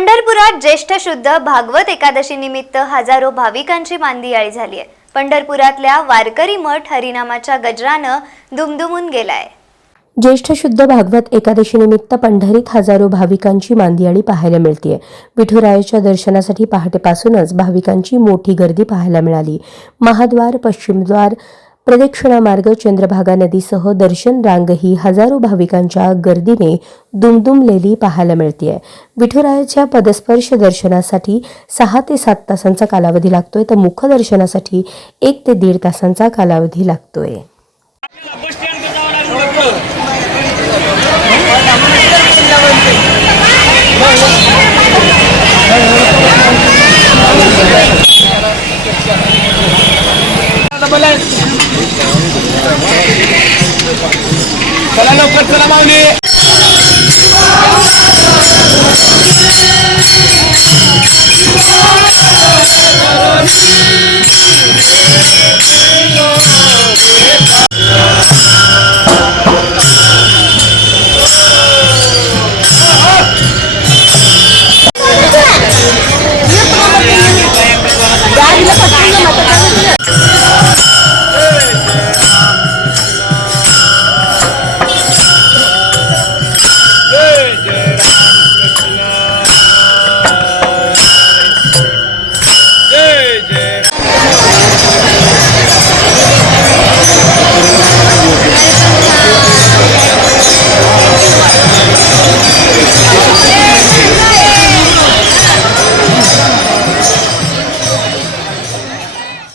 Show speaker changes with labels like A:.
A: पंढरपुरात ज्येष्ठ शुद्ध भागवत एकादशी निमित्त हजारो भाविकांची मांदियाळी झाली आहे. पंढरपुरातल्या वारकरी मठ हरिनामाच्या गजरानं दुमदुमून गेलाय.
B: ज्येष्ठ शुद्ध भागवत एकादशीनिमित्त पंढरीत हजारो भाविकांची मांदियाळी पाहायला मिळते विठुरायाच्या दर्शनासाठी पहाटेपासूनच भाविकांची मोठी गर्दी पाहायला मिळाली. महाद्वार पश्चिमद्वार प्रदक्षिणा मार्ग चंद्रभागा नदीसह दर्शन रांग ही हजारो भाविकांच्या गर्दीने दुमदुमलेली पाहायला मिळते विठुरायाच्या पदस्पर्श दर्शनासाठी सहा ते सात तासांचा कालावधी लागतोय तर मुखदर्शनासाठी एक ते दीड तासांचा कालावधी लागतोय.
C: balik. Kalau lo kau selama ini.